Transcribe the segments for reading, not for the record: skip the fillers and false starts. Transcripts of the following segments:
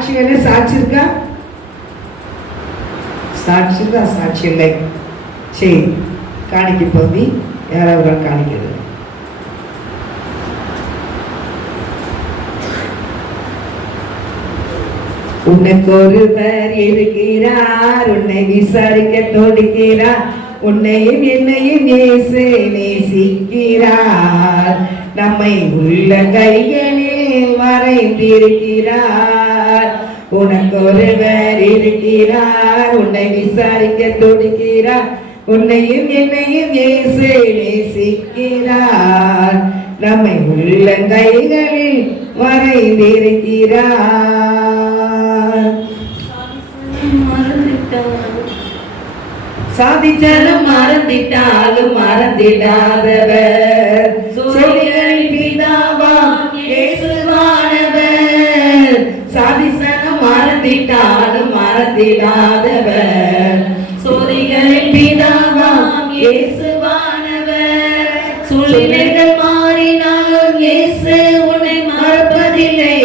சாட்சி வேலை சாட்சி இருக்கா? சாட்சி இருக்கா? சாட்சி இல்லை. சரி, காணிக்கை பகுதி யாராவது காணிக்கிறது. உனக்கு ஒருவர் இருக்கிறார், உன்னை விசாரிக்க தொடுக்கிறார், உன்னையும் என்னையும் இயேசு நேசிக்கிறார், நம்மை உள்ள கைகளில் வரைந்திருக்கிறார். உனக்கு ஒருவர் இருக்கிறார், உன்னை விசாரிக்க தொடுக்கிறார், உன்னையும் என்னையும் இயேசு நேசிக்கிறார், நம்மை உள்ள கைகளில் வரைந்திருக்கிறார். சாதிச்சாலும் மறந்திட்டாலும் மறந்திடாதவர், சோதிகளின் பிதாவாம் இயேசுவானவர். சாதிச்சாலும் மறந்திட்டாலும் மறந்திடாதவர், சோதிகளின் பிதாவாம் இயேசுவானவர். சூழ்நிலைகள் மாறினாலும் இயேசு உன்னை மறப்பதில்லை,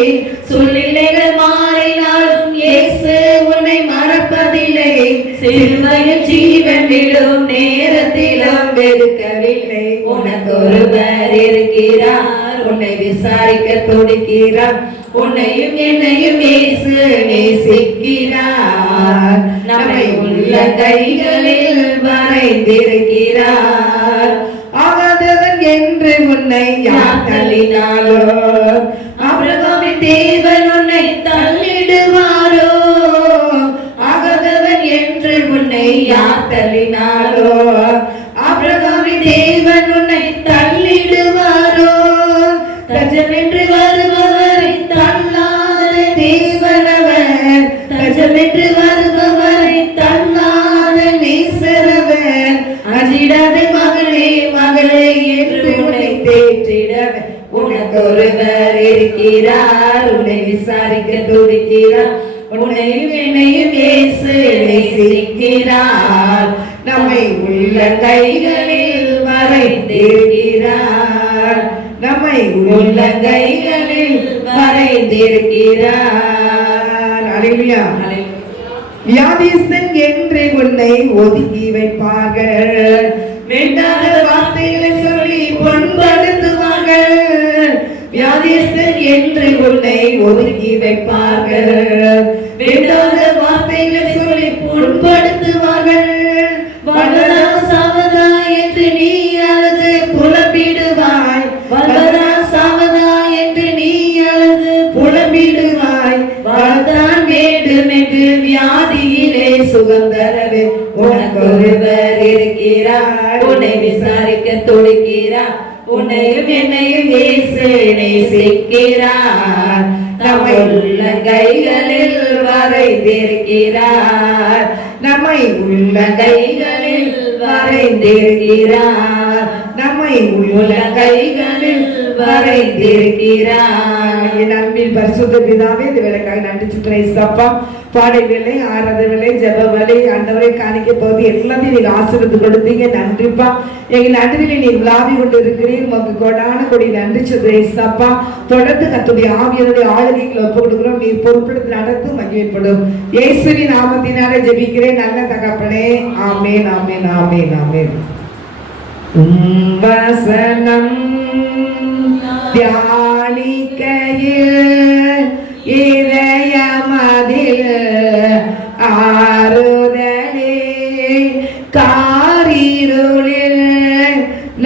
சூழ்நிலைகள் மாறினாலும் இயேசு உன்னை மறப்பதில்லை. சிலுவையில் ஜீவன் விடும் நேரத்திலும் வெறுக்கவில்லை. உனக்கு ஒருவர் இருக்கிறார், உன்னை விசாரிக்க துடிக்கிறார், உன்னையும் என்னையும் இயேசு நேசிக்கிறார், நம்மை உள்ள கைகளில் வரைந்திருக்கிறார். ஆகாதவன் என்று உன்னை யார் தள்ளினாலோ, ஆபிரகாமின் தேவன் உன்னை தள்ளிடுவாரோ. ஆகாதவன் என்று உன்னை யார் தள்ளினாலோ, ஆபிரகாமின் தேவன் உன்னை தள்ளிடுவாரோ. தஜம் என்று வருபவரை தள்ளாத தேவனவர், தஜம் என்று வருபவரை தள்ளாத நேசரவர். அஞ்சிடாத மகளே மகளே என்று உன்னை தேற்றிடவர். உனக்கு ஒருவர் இருக்கிறார், உன்னை விசாரிக்க துடிக்கிறார், உன்னையும் என்னையும் இயேசு நேசிக்கிறார், நம்மை உள்ள கைகளில் வரைந்திருக்கிறார், நம்மை உள்ள கைகளில் வரைந்திருக்கிறார். அல்லேலூயா. வியாதிஸ்தன் என்று உன்னை ஒதுக்கி வைப்பார்கள், வேண்டாத வார்த்தைகளை சொல்லி புண்படுத்துவார்கள். வியாதிஸ்தன் என்று உன்னை ஒதுக்கி வைப்பார்கள், வேண்டாத வார்த்தைகளை சொல்லி புண்படுத்துவார்கள். வல்லதா சாவதா என்று நீ அழுது புலம்பிடுவாய், வல்லதா சாவதா என்று நீ அழுது புலம்பிடுவாய். வாழ்தான் வேண்டும் என்று வியாதியிலே சுகம் தரவே உனக்கு ஒருவர் இருக்கிறார், உன்னை விசாரிக்க துடிக்கிறார், உன்னையும் என்னையும் இயேசு நேசிக்கிறார், நம்மை உள்ள கைகளில் வரைந்திருக்கிறார், நம்மை உள்ள கைகளில் வரைந்திருக்கிறார், நம்மை உள்ள கைகளில் வரைந்திருக்கிறார். என் அன்பின் பரிசுத்த பிதாவே, இந்த வேலைக்காக நன்றி சுற்றுறேன். இயேசப்பா, பாடை வேலை, ஆராத வேலை, ஜெப வேலை, ஆண்டவரை காணிக்க போது எல்லாத்தையும் நீங்க ஆசீர்வாதம் கொடுத்தீங்க. நன்றிப்பா. எங்கள் நடுவில் நீ விளாவி கொண்டு இருக்கிறீர். உமக்கு கொடான கொடி நன்றி சொல்றேன். இயேசப்பா, தொடர்ந்து கர்த்தருடைய ஆவியனுடைய ஆளுகைகளை ஒப்பு கொடுக்கிறோம். நீர் பொறுப்பெடுத்து நடத்து மகிமைப்படும். இயேசுவின் நாமத்தினாலே ஜெபிக்கிறேன் நல்ல தகப்பனே. ஆமென், ஆமென், ஆமென், ஆமென். வசனம் தியானிக்கையில் இதயமதில் ஆறுதலே, காரிருளில்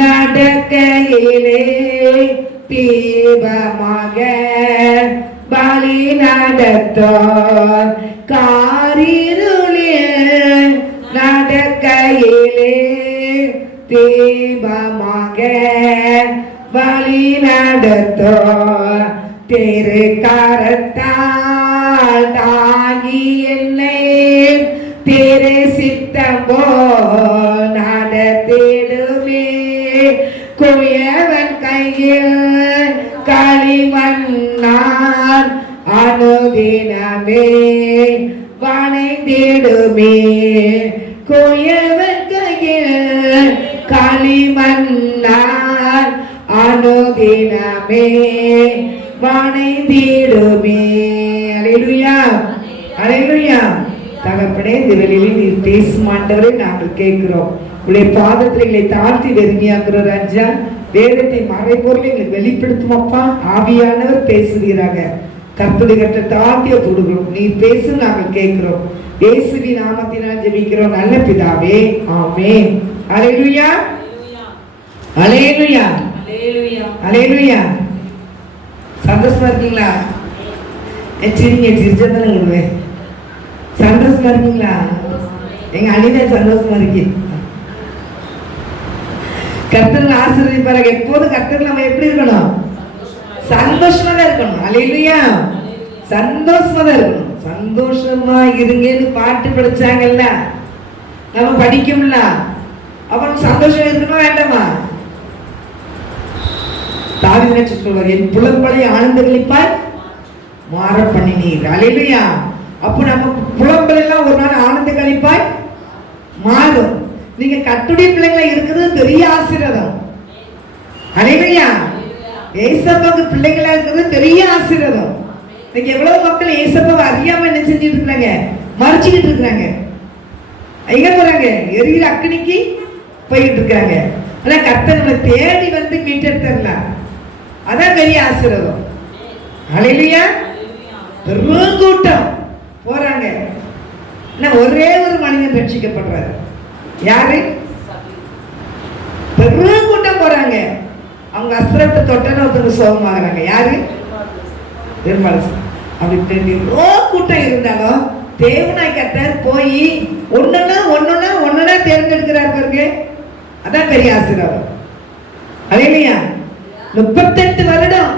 நடக்கையிலே தீபமாக பலி நடத்தோர். காரிருளில் நடக்கையிலே தீபமாக பலி நடத்தோர். திரு கரத்தால் தாங்கி என்னை திரு சித்தம் போல் நடத்திடுமே. குயவன் கையில் களிமண்ணால் அனுதினமே வணைந்திடுமே. குயவன் கையில் களிமண்ணால் அனுதினமே வணைந்திடுமே. அல்லேலூயா, அல்லேலூயா. தகப்பனே, இந்த வேளையிலே நீர் பேசும் ஆண்டவரே, நாங்கள் கேட்கிறோம். உடைய பாதத்தில் எங்களை தாழ்த்தி வெறுமையாக்குறோம் ராஜா. வேதத்தை மறைபொருள் எங்களுக்கு வெளிப்படுத்தும் அப்பா. ஆவியானவர் பேசுவீராக. கர்த்தருடைய கட்டை தாழ்த்திய தொடுகிறோம். நீ பேசு, நாங்கள் கேட்கிறோம். இயேசுவின் நாமத்தினால் ஜெபிக்கிறோம் நல்ல பிதாவே, ஆமென். அல்லேலூயா, அல்லேலூயா, அல்லேலூயா. சந்தோஷமா இருக்கீங்களா? சிரிச்சதானே விடுவேன். சந்தோஷமா இருக்கீங்களா? எங்க அணிதான் சந்தோஷமா இருக்கு. கர்த்தர் ஆசீர்வதிப்பாரு. எப்போதும் கர்த்தர் நம்ம எப்படி இருக்கணும்? சந்தோஷமா தான் இருக்கணும். அல்லேலூயா, சந்தோஷமா தான் இருக்கணும். சந்தோஷமா இருங்கன்னு பாட்டு படிச்சாங்கல்ல, நம்ம படிக்கும்ல. அவன் சந்தோஷம் இருக்கணும் வேண்டாமா? தாவீது சொல்வார், என் புலம்பலை ஆனந்த களிப்பாய் மாற பண்ணினீர். அல்லேலூயா. அப்போ நம்ம புலம்பல் எல்லாம் ஒரு நாள் ஆனந்த களிப்பாய் மாறும். நீங்க கர்த்தருடைய பிள்ளைங்களா இருக்கிறது பெரிய ஆசீர்வாதம். அல்லேலூயா. ஏசப்பாவுக்கு பிள்ளைங்களா இருக்கிறது பெரிய ஆசீர்வாதம். இன்னைக்கு எவ்வளவு மக்கள் ஏசப்பாவை அறியாம என்ன செஞ்சுட்டு இருக்காங்க? மறைச்சிக்கிட்டு இருக்காங்க. எங்க போறாங்க? எரிகிற அக்னிக்கு போயிட்டு இருக்காங்க. ஆனா கர்த்தர் நம்மளை தேடி வந்து மீட்டெடுத்துடலாம். அதான் பெரிய ஆசீர்வாதம். அல்லேலூயா. பெரும் கூட்டம் போறாங்க. ஒரே ஒரு மனிதன் ரட்சிக்கப்படுறாரு. யாரு? பெரும் கூட்டம் போறாங்க. அவங்க அஸ்திரத்தை தொட்டன ஒருத்தவங்க சோகமாகறாங்க. யாரு? அப்படி கூட்டம் இருந்தாலும் தேவனாய் கர்த்தர் போய் ஒன்னொன்னா தேர்ந்தெடுக்கிறார் பாருங்க. அதான் பெரிய ஆசீர்வாதம். அல்லேலூயா. 38 வருடம்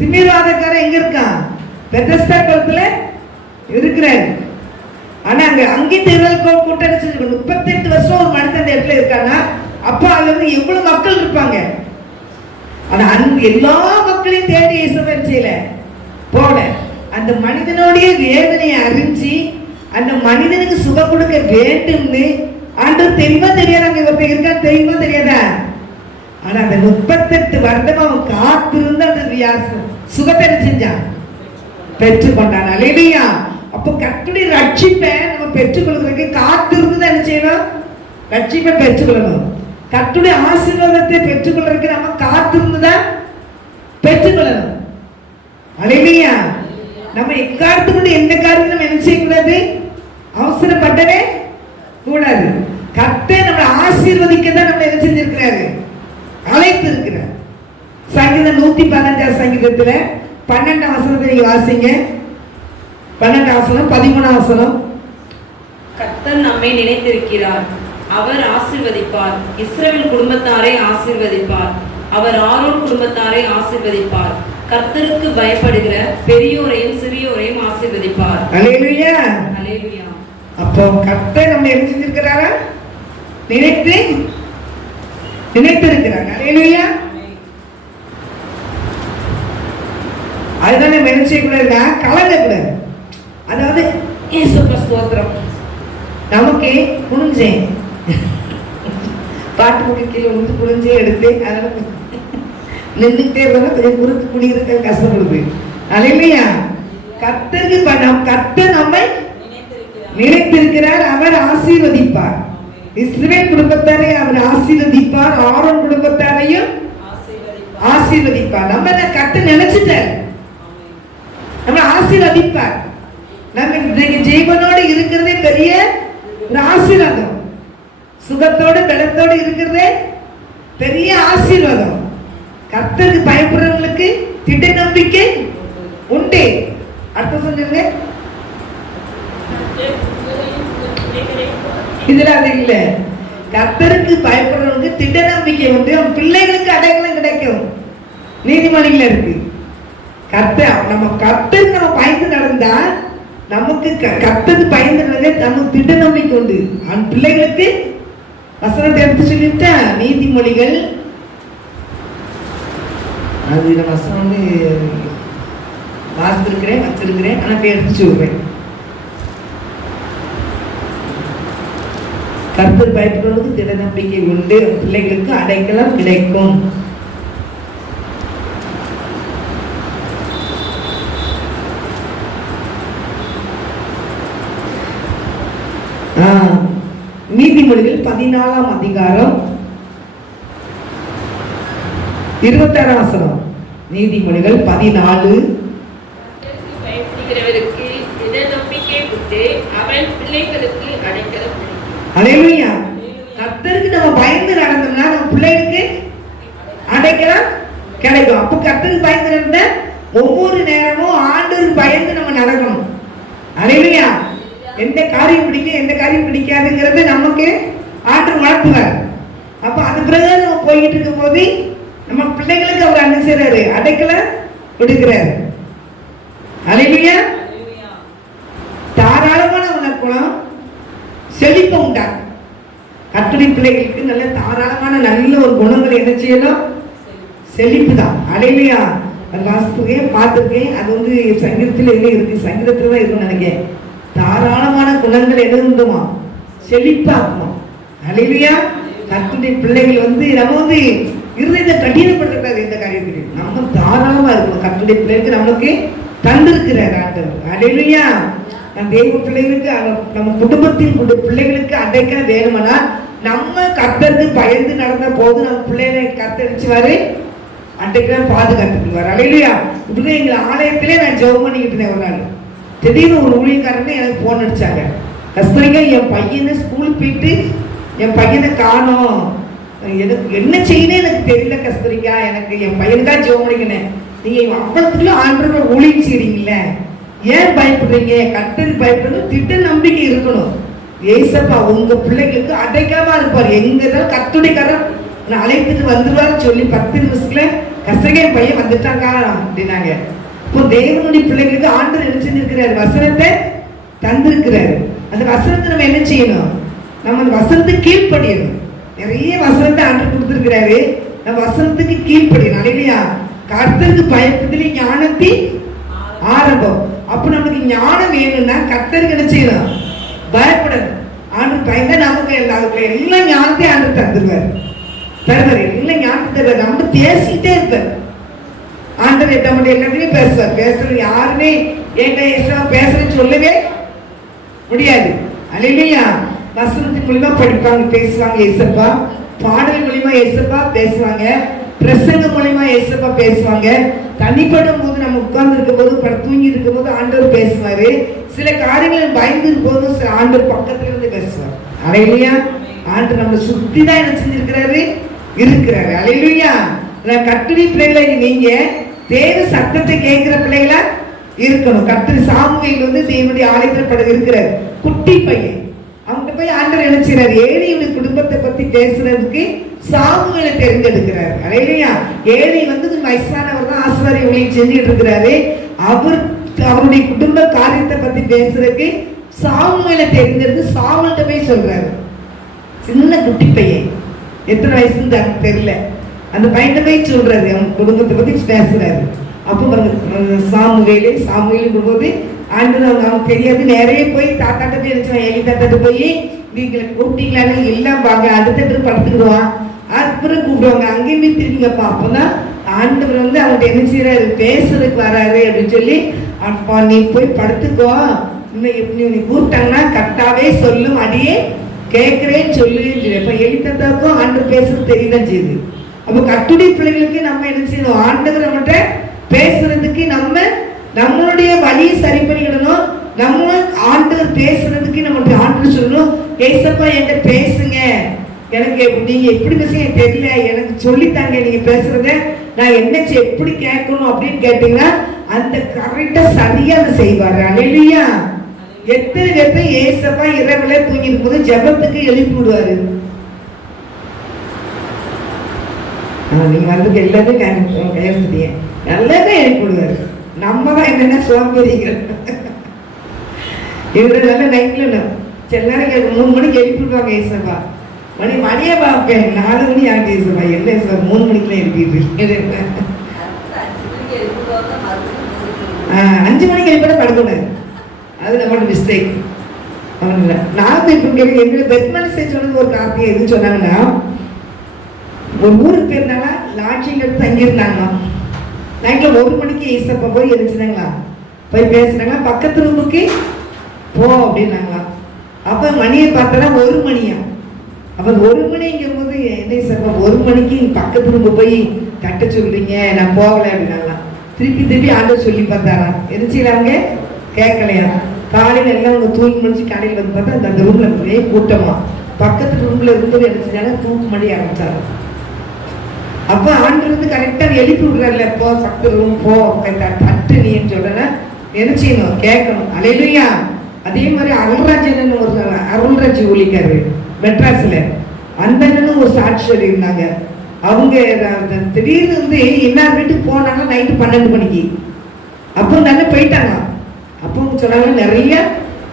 திமிர்வாதக்காரன் எங்க இருக்கான்? பெத்தஸ்தா குளத்துல இருக்கிறார். ஆனா அங்கே தேர்தல் கூட்டம் 38 வருஷம் ஒரு மனிதன் அந்த இடத்துல இருக்கானா, அப்ப அதுல இருந்து எவ்வளவு மக்கள் இருப்பாங்க. ஆனா எல்லா மக்களையும் தேடி இயேசுவை செய்யல போல. அந்த மனிதனுடைய வேதனையை அறிஞ்சு அந்த மனிதனுக்கு சுகம் கொடுக்க வேண்டும்னு ஆண்டவர் தெரியுமா தெரியாதாங்க? இவர்கிட்ட இருக்கா தெரியுமா தெரியாதா? ஆனா அந்த 38 வருடமா அவன் காத்திருந்து அந்த வியாசம் சுகத்தை செஞ்சான், பெற்றுக்கொண்டான். அல்லேலூயா. அப்போ கர்த்தருடைய ரட்சிப்பை நம்ம பெற்றுக்கொள்கிறதுக்கு காத்திருந்து என்ன செய்யணும்? ரட்சிப்பை பெற்றுக்கொள்ளணும். கர்த்தருடைய ஆசீர்வாதத்தை பெற்றுக்கொள்றதுக்கு நம்ம காத்திருந்துதான் பெற்றுக்கொள்ளணும். அல்லேலூயா. நம்ம எக்காரணத்துக்கு எந்த காரியத்தையும் நம்ம என்ன செய்யக்கூடாது? அவசரப்படவே கூடாது. கர்த்தர் நம்மளை ஆசீர்வதிக்க தான் நம்ம என்ன செஞ்சிருக்கிறாரு? அழைத்து இருக்கிறார். சங்கீதம் 115 சங்கீதத்துல 12 வசனத்தை நீங்க வாசிங்க. 12 வசனம் 13 வசனம். கர்த்தர் நம்மை நினைத்திருக்கிறார், அவர் ஆசீர்வதிப்பார். இஸ்ரவேல் குடும்பத்தாரை ஆசீர்வதிப்பார். அவர் ஆரோன் குடும்பத்தாரை ஆசீர்வதிப்பார். கர்த்தருக்கு பயப்படுகிற பெரியோரையும் சிறியோரையும் ஆசீர்வதிப்பார். அல்லேலூயா, அல்லேலூயா. அப்போ கர்த்தர் நம்ம என்ன செஞ்சிருக்கிறாரா? நினைத்திருக்கிறார். அல்லேலூயா. அதுதான் நம்ம என்ன செய்யக்கூடாதுன்னா கலங்கக்கூடாது. அதாவது இயேசுப்பா ஸ்தோத்திரம் நமக்கு புரிஞ்சேன் பாட்டு முடிக்கையில் வந்து புரிஞ்சே எடுத்து அதனால நின்றுக்கிட்டே இருந்தாலும் கொஞ்சம் குறுக்கு குடியிருக்க கஷ்டப்படுது. அல்லேலூயா. கர்த்தர் நம்மை நினைத்திருக்கிறார், அவர் ஆசீர்வதிப்பார். இஸ்ரவேல் குடும்பத்தாரை அவர் ஆசீர்வதிப்பார், ஆரோன் குடும்பத்தாரையும் ஆசீர்வதிப்பார். நம்ம கர்த்தர் நினைச்சிட்டார், நம்ம ஆசீர்வதிப்பார். நம்ம இன்னைக்கு ஜீவனோடு இருக்கிறதே பெரிய ஒரு ஆசீர்வாதம். சுகத்தோடு பலத்தோடு இருக்கிறதே பெரிய ஆசீர்வாதம். கர்த்தருக்கு பயப்படுறவங்களுக்கு திட்ட நம்பிக்கை உண்டு. அர்த்தம் சொல்லுங்க. இதுல அது இல்ல. கர்த்தருக்கு பயப்படுறவங்களுக்கு திட்ட நம்பிக்கை உண்டு. அவன் பிள்ளைகளுக்கு அடைக்கலம் கிடைக்கும். நீதிமொழிகள் இருக்கு. கர்த்தருக்கு நம்ம பயந்து நடந்தா நமக்கு கர்த்தருக்கு பயந்து நடந்தே நமக்கு திட்ட நம்பிக்கை உண்டு. அவன் பிள்ளைகளுக்கு வசனத்தை எடுத்து சொல்லிட்டா நீதிமொழிகள் அது வசனம் வந்து வாசித்திருக்கிறேன் வச்சிருக்கிறேன். ஆனா போய் எடுத்து சொல்றேன். கர்த்தர் பயப்படுவதற்கு திட நம்பிக்கை உண்டு, பிள்ளைகளுக்கு அடைக்கலம் கிடைக்கும். நீதிமொழிகள் 14ஆம் அதிகாரம் 26ஆம் வசனம். நீதிமொழிகள் 14. பயப்படுகிறவருக்கு நம்பிக்கை உண்டு, அவன் பிள்ளைகளுக்கு அடைக்கலம். அல்லேலூயா. கர்த்தருக்கு நம்ம பயந்து நடந்தோம்னா நம்ம பிள்ளைகளுக்கு அடைக்கலம் கிடைக்கும். அப்ப கர்த்தருக்கு பயந்து நடந்த ஒவ்வொரு நேரமும் ஆண்டவருக்கு பயந்து நம்ம நடக்கணும். அல்லேலூயா. எந்த காரியம் பிடிக்கும் எந்த காரியம் பிடிக்காதுங்கிறது நமக்கு ஆண்டவர் வளர்த்துவார். அப்ப அது பிரகாரம் நம்ம போய்கிட்டு இருக்கும் போது நம்ம பிள்ளைகளுக்கு அவர் என்ன செய்றாரு? அடைக்கலம் கொடுக்கிறார். அல்லேலூயா. தாராளமான உணர்வுலாம் செழிப்பு உண்டாகும். கர்த்தருடைய பிள்ளைகளுக்கு நல்ல தாராளமான நல்ல ஒரு குணங்கள் என்ன செய்யணும்? செழிப்பு தான். அல்லேலூயா. அது வாசித்துக்கேன், பார்த்துருக்கேன். அது வந்து சங்கீதத்தில் எங்கே இருக்கு? சங்கீதத்தில் தான் இருக்குன்னு நினைக்கிறேன். தாராளமான குணங்கள் என்ன உண்டுமா? செழிப்பாகுமா? அல்லேலூயா. கர்த்தருடைய பிள்ளைகள் வந்து நம்ம வந்து இருதயத்தை கடினப்படுத்தக்கூடாது. இந்த காரியத்துக்கு நம்ம தாராளமா இருக்கணும். கர்த்தருடைய பிள்ளைகளுக்கு நமக்கு தந்திருக்கிறார் ஆண்டவர். அல்லேலூயா. நம்ம தேவ பிள்ளைகளுக்கு நம்ம குடும்பத்தின் பிள்ளைகளுக்கு அடைக்கலம் வேணும்னா நம்ம கர்த்தருக்கு பயந்து நடந்த போது நம்ம பிள்ளைகளை கர்த்தரிச்சுவாரு, அடைக்கலம் பாதுகாத்துக்குவார். அல்லேலூயா. இப்படி எங்க ஆலயத்திலே நான் ஜெபம் பண்ணிக்கிட்டு இருந்தேன். ஒரு நாள் திடீர்னு ஒரு ஊழியக்காரன்னு எனக்கு போன் அடிச்சாங்க. கஸ்தூரிக்கா, என் பையனை ஸ்கூலுக்கு போயிட்டு என் பையனை காணோம், எனக்கு என்ன செய்யணும் எனக்கு தெரியல கஸ்தூரிக்கா, எனக்கு என் பையனுக்கா ஜெபம் பண்ணிக்கினேன். நீங்க அவ்வளவுக்குள்ள ஆண்டவரை ஊழியம் செய்றீங்கல்ல, ஏன் பயப்படுறீங்க? கர்த்தருக்கு பயப்படுறது திட்ட நம்பிக்கை இருக்கணும். ஏசப்பா உங்க பிள்ளைகளுக்கு அடைக்கலமா இருப்பார். எங்கதான் கர்த்தருடையக்காரர் அழைத்துட்டு வந்துருவாரு சொல்லி 10 நிமிஷத்துல கஸ்தூரிக்கா என் பையன் வந்துட்டாங்க அப்படின்னாங்க. இப்போ தேவனுடைய பிள்ளைகளுக்கு ஆண்டவர் என்ன செஞ்சிருக்கிறாரு? வசனத்தை தந்திருக்கிறாரு. அந்த வசனத்தை நம்ம என்ன செய்யணும்? நம்ம அந்த வசனத்துக்கு கீழ்ப்படியணும். நிறைய வசனத்தை ஆண்டவர் கொடுத்திருக்கிறாரு. நம்ம வசனத்துக்கு கீழ்ப்படியணும். அல்லேலூயா. கர்த்தருக்கு பயப்பதிலே ஞானத்தின் ஆரம்பம். அப்ப நமக்கு ஞானம் வேணும்னா கர்த்தருக்கு என்ன செய்யணும்? பயப்படணும். ஆண்டவர் பயந்தா நமக்கு எல்லா ஞானத்தையும் ஆண்டவர் தந்துருவாரு. தருவாரு எல்லா ஞானத்தை தருவாரு. நம்ம பேசிக்கிட்டே இருப்பார் ஆண்டவர். நம்முடைய எல்லாத்தையும் பேசுவார். பேசுறது யாருமே ஏசப்பா பேசுறேன்னு சொல்லவே முடியாது. அல்லேலூயா. வசனத்தின் மூலியமா படிப்பாங்க, பேசுவாங்க ஏசப்பா. பாடல் மூலியமா ஏசப்பா பேசுவாங்க. பிரசங்க மூலியமா ஏசப்பா பேசுவாங்க. தனிப்படும் போது நம்ம உட்கார்ந்து இருக்கும் போது தூங்கி இருக்கும் போது ஆண்டவர் பேசுவாரு. சில காரியங்கள் பயந்து இருக்கும் போது சில ஆண்டவர் பக்கத்துல இருந்து பேசுவார். அல்லேலூயா. ஆண்டவர் நம்ம சுத்தி தான் என்ன செஞ்சிருக்கிறாரு? இருக்கிறாரு. அல்லேலூயா. கர்த்தருடைய பிள்ளைகளை நீங்க தேவ சத்தத்தை கேட்கிற பிள்ளைகளா இருக்கணும். கர்த்தர் சாமுவேல் வந்து தேவனுடைய ஆலயத்தில் இருக்கிறார். குட்டி பையன் அவங்க போய் ஆண்டவர் என்ன செய்றாரு? ஏலியுடைய குடும்பத்தை பத்தி பேசுறதுக்கு சாமுவேலை தெரிந்தெடுக்கிறார். அல்லேலூயா. ஏலி வந்து வயசானவர் தான், ஆசாரிய ஊழியம் செஞ்சுட்டு இருக்கிறாரு. அவருடைய குடும்ப காரியத்தை பத்தி பேசுறதுக்கு சாமுவேலை தெரிந்தெடுத்து சாமுவேல்கிட்ட போய் சொல்றாரு. சின்ன குட்டி பையன், எத்தனை வயசுன்னு தெரியல. அந்த பையன் போய் சொல்றாரு, அவங்க குடும்பத்தை பத்தி பேசுறாரு. அப்போ சாமுவேலும் போது ஆண்டவர் அவங்க தெரியாது. நிறைய போய் தாத்தாட்ட போய் இருந்துச்சு, ஏலி தாத்தாட்ட போய் நீங்களை கூப்பிட்டீங்களான்னு எல்லாம் பாங்க அடுத்த படுத்துக்கிடுவான். அதுக்கப்புறம் கூப்பிடுவாங்க, அங்கேயுமே திரும்பிங்கப்பா. அப்போதான் ஆண்டவர் வந்து அவங்கள்ட்ட என்ன செய்யறாரு? பேசுறதுக்கு வராரு அப்படின்னு சொல்லி, அப்பா நீ போய் படுத்துக்கோ, இன்னும் நீ கூப்பிட்டாங்கன்னா கரெக்டாவே சொல்லும், அடியே கேட்கிறேன்னு சொல்லு. இப்ப எலித்தாத்தாவுக்கும் ஆண்டவர் பேசுறது தெரியதான் செய்யுது. அப்போ கர்த்தருடைய பிள்ளைகளுக்கு நம்ம என்ன செய்யணும்? ஆண்டவர் நம்மகிட்ட பேசுறதுக்கு நம்மளுடைய வழியை சரி பண்ணிக்கிடணும். நம்ம ஆண்டவர் பேசுறதுக்கு நம்மளுடைய ஆண்டவர் சொல்லணும், ஏசப்பா என்கிட்ட பேசுங்க, எனக்கு நீங்க எப்படி பேசுங்க தெரியல, எனக்கு சொல்லித்தாங்க நீங்க பேசுறத, நான் என்ன எப்படி கேட்கணும் அப்படின்னு கேட்டீங்கன்னா அந்த கரெக்டா சரியா அதை செய்வாரு. அல்லேலூயா. எத்தனை பேர்த்த ஏசப்பா இரவுல தூங்கி இருக்கும் போது ஜெபத்துக்கு எழுப்பி விடுவாரு. நீங்க வந்து எல்லாத்தையும் கையெழுத்திய நல்லதான் எழுப்பி விடுவாரு. நம்ம தான் என்னென்ன சோம்பேறிகள். இவரு நல்ல நைட்ல சில நேரம் 3 மணிக்கு எழுப்பி விடுவாங்க ஏசப்பா. மணியை பார்ப்பேன் 4 மணி ஆகிட்டு ஏசப்பா, என்ன சார் 3 மணிக்கெல்லாம் எழுப்பிட்டு 5 மணிக்கு எழுப்பிட படுக்கணும். அது நம்மளோட மிஸ்டேக். நான் இப்போ எங்க பெட்மன் சொன்னது ஒரு கார்த்திகை எதுன்னு சொன்னாங்கன்னா, ஒரு ஊருக்கு போயிருந்தாங்க, லாட்ஜிங் எடுத்து தங்கியிருந்தாங்க. நைட்ல 1 மணிக்கு ஏசப்பா போய் எழுச்சினாங்களா, போய் பேசுனாங்களா, பக்கத்து ரூமுக்கு போ அப்படின்னாங்களா. அப்போ மணியை பார்த்தா 1 மணியா. அப்போ 1 மணிங்கும் போது என்ன சார் 1 மணிக்கு பக்கத்து ரூம் போய் கட்ட சொல்றீங்க, நான் போகலை அப்படின்னாலாம். திருப்பி ஆண்டவர் சொல்லி பார்த்தாராம். என்ன செய்யறாங்க? கேட்கலையா? காலையில் எல்லாம் அவங்க தூங்கி முடிச்சு காலையில் வந்து பார்த்தா அந்த ரூம்ல ஒரே கூட்டமா. பக்கத்து ரூம்ல இருக்கும்போது என்ன செஞ்சாங்க? தூக்கு மணி ஆரம்பிச்சாங்க. அப்போ ஆண்டவர் வந்து கரெக்டாக எழுப்பி விடுறாருல, போ பக்கத்து ரூம் போ தட்டு நீன்னு சொல்றேன்னா என்ன செய்யணும்? கேட்கணும். அல்லேலூயா. அதே மாதிரி அருள்ராஜன் ஒரு அருள்ராஜ் ஊழிக்காரு மெட்ராஸ்ல, அந்த ஒரு சாட்சி சொல்லியிருந்தாங்க. அவங்க திடீர்னு வந்து எல்லார் வீட்டுக்கு போனாங்க நைட்டு 12 மணிக்கு. அப்போ நல்லா போயிட்டாங்க. அப்போ சொன்னாங்க நிறைய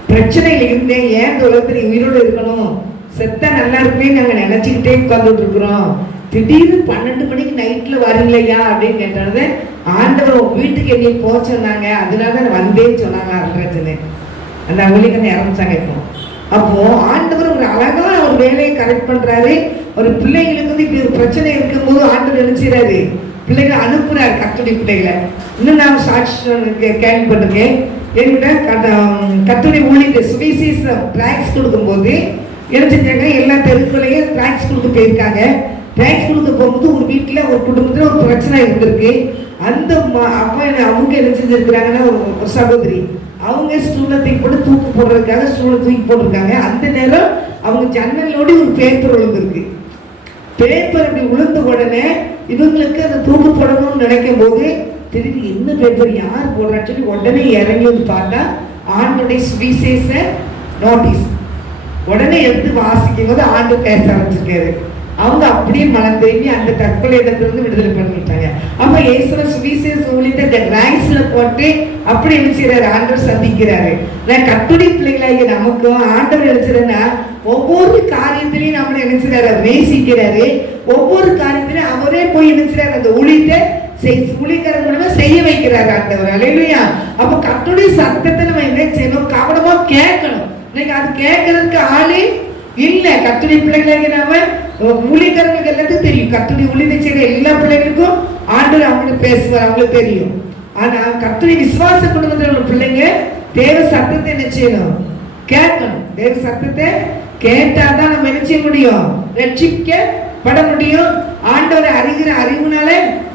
பிரச்சனைகள் இருந்தேன், ஏன் இந்த உலகத்தில் உயிரோடு இருக்கணும், செத்தா நல்லா இருக்குமே நாங்கள் நினைச்சுக்கிட்டே உட்காந்துட்டு இருக்கிறோம், திடீர்னு 12 மணிக்கு நைட்ல வரலையா அப்படின்னு கேட்டது. ஆண்டவர் வீட்டுக்கு என்னை போக சொன்னாங்க, அதனால வந்தேன்னு சொன்னாங்க அருள்ராஜனே. அந்த ஊழியர்கள் இறந்துச்சாங்க. இப்போ அப்போ ஆண்டவர் ஒரு அழகா ஒரு வேலையை கரெக்ட் பண்றாரு. ஒரு பிள்ளைங்களுக்கு வந்து இப்படி ஒரு பிரச்சனை இருக்கும்போது ஆண்டவர் என்ன செய்யறாரு? பிள்ளைகளை அனுப்புறாரு, கர்த்தருடைய பிள்ளைகளை. இன்னும் நான் சாட்சி கேள்விப்பட்டிருக்கேன். என்கிட்ட கர்த்தருடைய ஊழியர் சுவிசேஷம் டிராக்ஸ் கொடுக்கும்போது என்ன செஞ்சாங்க? எல்லா தெருக்களையும் டிராக்ஸ் கொடுக்க போயிருக்காங்க. டிராக்ஸ் கொடுக்க போகும்போது ஒரு வீட்டில் ஒரு குடும்பத்தில் ஒரு பிரச்சனை இருந்திருக்கு. அந்த அப்பா அவங்க என்ன செஞ்சிருக்கிறாங்கன்னா ஒரு சகோதரி அவங்க ஸ்டூலை தூக்கி போட்டு தூக்கு போடுறதுக்காக ஸ்டூலை தூக்கி போட்டிருக்காங்க. அந்த நேரம் அவங்க ஜன்னலோடு ஒரு பேப்பர் விழுந்திருக்கு. பேப்பர் அப்படி விழுந்த உடனே இவங்களுக்கு அந்த தூக்கு போடணும்னு நினைக்கும் போது திரும்பி என்ன பேப்பர் யார் போடுறான்னு சொல்லி உடனே இறங்கி வந்து பார்த்தா ஆண்டுடைய சுவிசேஷ நோட்டீஸ். உடனே எடுத்து வாசிக்கும் போது ஆண்டு பேச ஆரம்பிச்சிருக்காரு. அவங்க அப்படியே மனம் திரும்பி அந்த தற்கொலை இடத்திலிருந்து விடுதலை பண்ணிட்டாங்க. அப்ப இயேசுவ சுவிசேஷ ஊழியத்தை ரைஸ்ல போட்டு அப்படி என்ன செய்யறாரு? ஆண்டவர் சந்திக்கிறாரு. நான் கர்த்தருடைய பிள்ளைகளாகிய நமக்கும் ஆண்டவர் நினைச்சிருந்தா ஒவ்வொரு காரியத்திலையும் நம்மளை நினைச்சிறாரு, நேசிக்கிறாரு. ஒவ்வொரு காரியத்திலையும் அவரே போய் நினைச்சிறாரு, அந்த ஊழியத்தை ஊழியக்காரன் மூலமா செய்ய வைக்கிறாரு ஆண்டவர். அல்லேலூயா. அப்ப கர்த்தருடைய சத்தத்தை நம்ம என்ன செய்யணும்? கவனமா கேட்கணும். இன்னைக்கு அது கேட்கறதுக்கு ஆளே இல்ல. கர்த்தருடைய பிள்ளைகளாகிய நாம ஊழியக்காரங்களுக்கு எல்லாத்துக்கும் தெரியும், கர்த்தருடைய ஊழியத்தை செய்யற எல்லா பிள்ளைகளுக்கும் ஆண்டவர் அவங்களுக்கு பேசுவார், அவங்களுக்கு தெரியும். ஆனா கர்த்தருடைய விசுவாச குடும்பத்தில் உள்ள பிள்ளைங்க தேவ சத்தத்தை என்ன செய்யணும்? கேட்கணும். தேவ சத்தத்தை கேட்டாதான் நம்ம என்ன செய்ய முடியும்? ரட்சிக்கப்பட முடியும். ஆண்டவரை அறிகிற அறிவுனால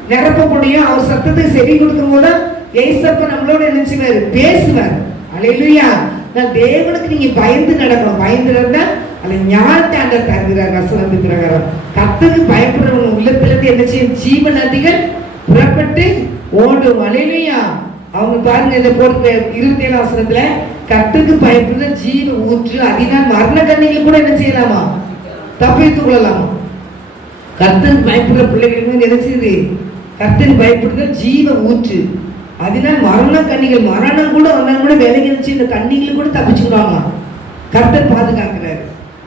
நிரப்ப முடியும். அவர் சத்தத்தை செவி கொடுக்கும் போது ஏசப்பா நம்மளோட என்ன செய்வார்? பேசுவார். அல்லேலூயா. நான் தேவனுக்கு நீங்க பயந்து நடக்கணும். பயந்து நடந்தா அல்ல ஞானத்தை ஆண்டவர் தருகிறார். வசனத்து பிரகாரம் கர்த்தருக்கு பயப்படுறவங்க உள்ளத்திலிருந்து என்ன செய்யும்? ஜீவ நதிகள் புறப்பட்டு ஓடும். அல்லேலூயா. அவங்க பாருங்க இந்த போட்டு 27 வசனத்துல கர்த்தருக்கு பயப்படுற ஜீவ ஊற்று, அதனால் மரண கண்ணிகள் கூட என்ன செய்யலாமா? தப்பித்துக் கொள்ளலாமா? கர்த்தருக்கு பயப்படுற பிள்ளைகளுக்கு என்ன செய்யுது? கர்த்தருக்கு பயப்படுற ஜீவ ஊற்று, அதனால் மரண கண்ணிகள், மரணம் கூட வந்தாலும் கூட விலகி வச்சு இந்த கண்ணிகள் கூட தப்பிச்சுக்கிறாங்க. கர்த்தர் பாதுகாக்கிறாரு.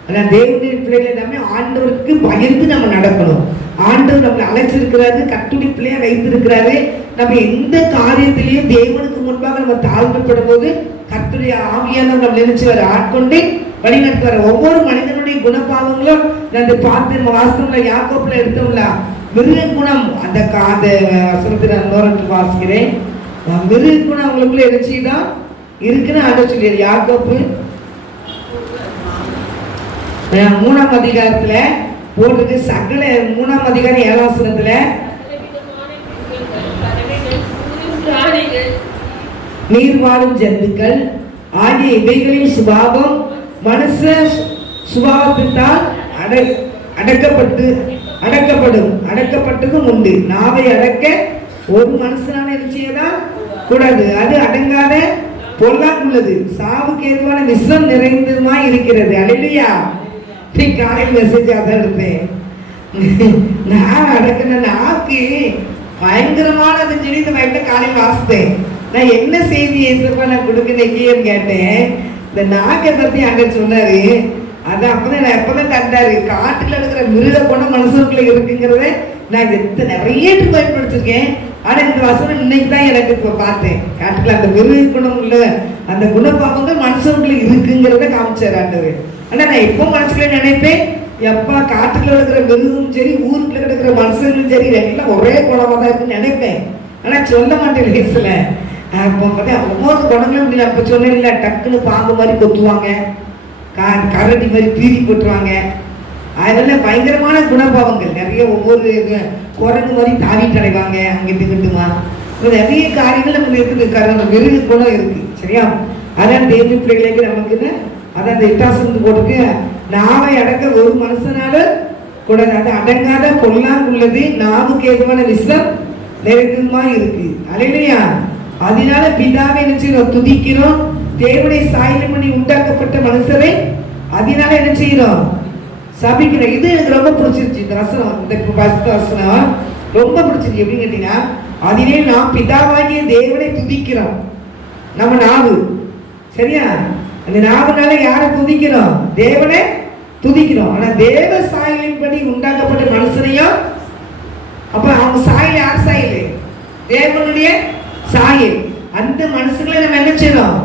அதான் தேவனுடைய பிள்ளைகள் எல்லாமே ஆண்டவருக்கு பயந்து நம்ம நடக்கணும். ஆண்டவர் நம்மளை அழைச்சிருக்கிறாரு, கர்த்தருடைய பிள்ளையா வைத்திருக்கிறாரு. நம்ம எந்த காரியத்திலையும் தேவனுக்கு முன்பாக நம்ம தாழ்மைப்படும் போது கர்த்தருடைய ஆவியானவர் நம்ம நினைச்சுவார், ஆட்கொண்டு வழிநடத்துவார். ஒவ்வொரு மனிதனுடைய குணபாவங்களும் அந்த பார்த்து வாசகம்ல யாக்கோப்புல எடுத்தோம்ல மிருக குணம், அந்த வசனத்தில் நான் வாசிக்கிறேன். மிருக குணம் அவங்களுக்குள்ள எரிச்சிதான் இருக்குன்னு ஆண்டவர் சொல்லியாரு. யாக்கோப்பு 3ஆம் அதிகாரத்துல போட்டிருக்கு. சகல 3ஆம் அதிகாரம் 7ஆம் வசனத்துல நீர் வாழும் ஜந்துக்கள் ஆகிய இவைகளின் சுபாவம் மனுஷ சுபாவத்தினால் அடக்கப்பட்டதும் உண்டு. நாவை அடக்க ஒரு மனுஷனான நிச்சயதான் கூடாது. அது அடங்காத பொல்லாங்குள்ளது, சாவுக்கு ஏதுவான விஷம் நிறைந்ததுமாய் இருக்கிறது. அல்லேலூயா. காலையில் மெசேஜ் அதான் எடுப்பேன். நான் அடக்கின நாக்கு பயங்கரமானதுன்னு சொல்லி இந்த வயட்ட காலையில் வாசித்தேன். நான் என்ன செய்தி ஏசப்பா நான் கொடுக்கணும் கேட்டேன். இந்த நாக்கை பத்தி அங்க சொன்னாரு. அது அப்பதான் நான் எப்பதான் கண்டாரு. காட்டுல இருக்கிற மிருக குணம் மனுஷனுக்குள்ள இருக்குங்கிறத நான் நிறைய பயன்படுத்திருக்கேன். ஆனா இந்த வசனம் இன்னைக்கு தான் எனக்கு இப்ப பார்த்தேன். காட்டுல அந்த மிருக குணம் உள்ள அந்த குணபாவங்கள் மனுஷனுக்குள்ள இருக்குங்கிறத காமிச்சார் ஆண்டவர். ஆனா நான் எப்போ மனசுக்குள்ள நினைப்பேன், எப்பா காட்டுக்குள்ள இருக்கிற மிருகம் சரி ஊருக்குள்ள இருக்கிற மனுஷங்களும் சரி எல்லாம் ஒரே குணமா தான் இருக்குன்னு நினைப்பேன். ஆனா சொல்ல மாட்டேன் வயசுல. அப்போ பார்த்தா ஒவ்வொரு குணங்களும் அப்ப சொன்னேன், டக்குன்னு பாம்பு மாதிரி கொத்துவாங்க, கரடி மாதிரி பீறி போட்டுருவாங்க. அதெல்லாம் பயங்கரமான குணபாவங்கள் நிறைய. ஒவ்வொரு குரங்கு மாதிரி தாவிட்டு அடைவாங்க அங்கிட்டு இங்கிட்டுமா. நிறைய காரியங்கள் நமக்கு இருக்குது. மிருக குணம் இருக்கு. சரியா? அதான் தேவ பிள்ளைகளுக்கு நமக்கு அதான் அந்த 8 போட்டுக்கு நாவை அடக்க ஒரு மனுஷனால கூட அது அடங்காத கொல்லாம் உள்ளது, நாவுக்கு ஏதுவான விஷம் நிறைந்ததுமா இருக்கு. அல்லேலூயா. அதனால பிதாவை என்ன செய்யறோம்? துதிக்கிறோம். தேவனை சாயல் பண்ணி உண்டாக்கப்பட்ட மனுஷரை அதனால என்ன செய்யறோம்? சபிக்கிறோம். இது எனக்கு ரொம்ப பிடிச்சிருச்சு இந்த வசனம். இந்த வசனம் ரொம்ப பிடிச்சிருக்கு. எப்படின்னு கேட்டீங்கன்னா, அதிலே நாம் பிதாவாகிய தேவனை துதிக்கிறோம். நம்ம நாவு. சரியா? அந்த நாவுனால யாரை துதிக்கிறோம்? தேவனை துதிக்கிறோம். ஆனா தேவ சாயலின் படி உண்டாக்கப்பட்ட மனுஷனையும், அப்ப அவங்க சாயல் யார் சாயல்? தேவனுடைய சாயல். அந்த மனுஷங்களை நம்ம என்ன செய்யறோம்?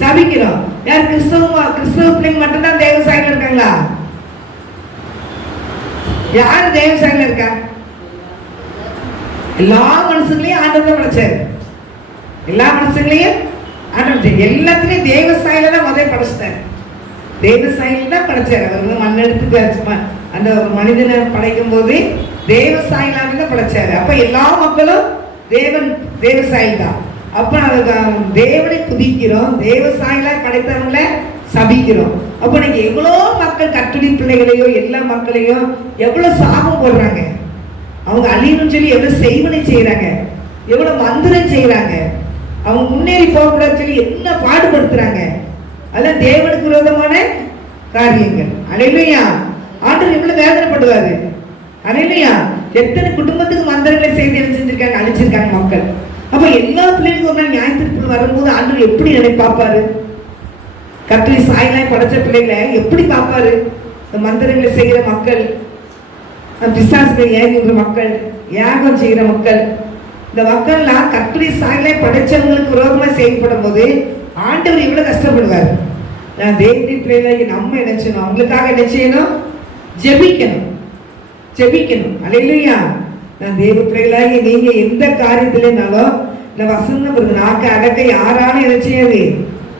சபிக்கிறோம். யார்? கிறிஸ்தவ பிள்ளைங்க மட்டும்தான் தேவ சாயல் இருக்காங்களா? யாரு தேவ சாயல் இருக்கா? எல்லா மனுஷங்களையும் ஆண்டவர் படைச்சாரு. எல்லா மனுஷங்களையும் ஆண்டவர் எல்லாத்துலயும் தேவ சாயல தான் முதல் படைச்சிட்டாரு. தேவ சாயல் தான் படைச்சாரு. அவர் மண் எடுத்து அந்த மனிதனை படைக்கும் போது தேவ சாயலாக தான் படைச்சாரு. அப்ப எல்லா மக்களும் தேவ சாயல் தான். அப்ப தேவனை துதிக்கிறோம். தேவ சாயலா படைத்தவங்களை சபிக்கிறோம். அப்ப நீங்க எவ்வளோ மக்கள் கட்டுரை பிள்ளைகளையோ எல்லா மக்களையும் எவ்வளவு சாபம் போடுறாங்க. அவங்க அழியணும்னு சொல்லி எவ்வளவு செய்வனை செய்யறாங்க, எவ்வளவு மந்திரம் செய்யறாங்க, அவங்க முன்னேறி போகக்கூடாதுன்னு சொல்லி என்ன பாடுபடுத்துறாங்க. அதெல்லாம் தேவனுக்கு விரோதமான காரியங்கள். அல்லேலூயா. ஆண்டவர் எவ்வளவு வேதனைப்படுவாரு. அல்லேலூயா. எத்தனை குடும்பத்துக்கு மந்திரங்களை செய்து என்ன செஞ்சிருக்காங்க? அழிச்சிருக்காங்க மக்கள். அப்ப எல்லா பிள்ளைகளுக்கும் ஒரு நாள் நியாயத்திற்கு வரும்போது ஆண்டவர் எப்படி நினைப்பாப்பாரு? கர்த்தரை சாயலாய் படைச்ச பிள்ளைகளை எப்படி பார்ப்பாரு? இந்த மந்திரங்களை செய்கிற மக்கள், பிசாசுகளை ஏங்குகிற மக்கள், யாகம் செய்கிற மக்கள், இந்த மக்கள்லாம் கர்த்தரை சாயலாய் படைச்சவங்களுக்கு விரோதமா செயல்படும் போது ஆண்டவர் இவ்வளவு கஷ்டப்படுவார். நான் தேவனுடைய பிள்ளைகளை நம்ம என்ன செய்யணும்? அவங்களுக்காக என்ன செய்யணும்? ஜெபிக்கணும். ஜெபிக்கணும். அல்லேலூயா. நான் தேவ பிள்ளைகளாகி நீங்க எந்த காரியத்திலனாலும் இந்த வசனம் நாக்க அடக்க யாராலும் என்ன செய்யாது?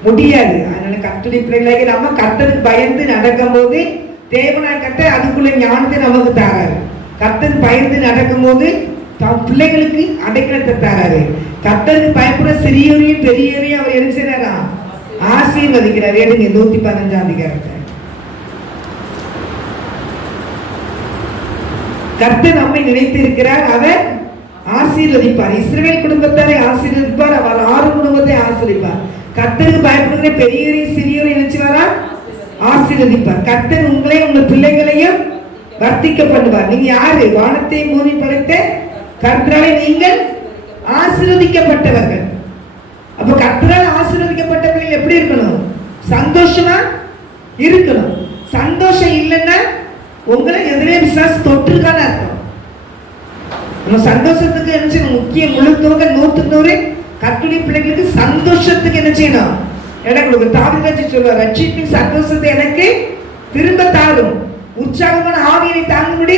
முடியாது. அதனால கர்த்தருடைய பிள்ளைகளாகி நம்ம கர்த்தருக்கு பயந்து நடக்கும் போது தேவனாய் கர்த்தர் அதுக்குள்ள ஞானத்தை நமக்கு தாராரு. கர்த்தருக்கு பயந்து நடக்கும் போது தம் பிள்ளைகளுக்கு அடைக்கலத்தை தாராரு. கர்த்தருக்கு பயப்பட சிறியோரையும் பெரியோரையும் அவர் என்ன செய்யறாரா? ஆசீர்வதிக்கிறார். எடுங்க 115 அதிகாரத்தை. கர்த்தர் நம்மை நினைத்திருக்கிறார். அவர் ஆசீர்வதிப்பார். இஸ்ரவேல் குடும்பத்தாரை ஆசீர்வதிப்பார். அவர் 6 குடும்பத்தை ஆசீர்வதிப்பார். கர்த்தருக்கு பயப்படுகிற பெரியோரையும் சிறியோரையும் நினைச்சுவாரா? ஆசீர்வதிப்பார். கர்த்தர் உங்களை உங்கள் பிள்ளைகளையும் வர்த்திக்க பண்ணுவார். நீங்க யாரு? வானத்தை பூமி படைத்த கர்த்தராலே நீங்கள் ஆசீர்வதிக்கப்பட்டவர்கள். அப்ப கர்த்தரால் ஆசீர்வதிக்கப்பட்ட பிள்ளைகள் எப்படி இருக்கணும்? சந்தோஷமா இருக்கணும். சந்தோஷம் இல்லைன்னா உங்களை எதிரே விசுவாசம் தொற்றுக்கான அர்த்தம். நம்ம சந்தோஷத்துக்கு என்ன செய்யணும்? முக்கிய முழு தொகை 100 கர்த்தருடைய பிள்ளைகளுக்கு சந்தோஷத்துக்கு என்ன செய்யணும்? இடம் கொடுக்க. தாவீது சொல்லுவார், ரட்சிப்பின் சந்தோஷத்தை எனக்கு திரும்ப தாரும், உற்சாகமான ஆவியை தாங்கும்படி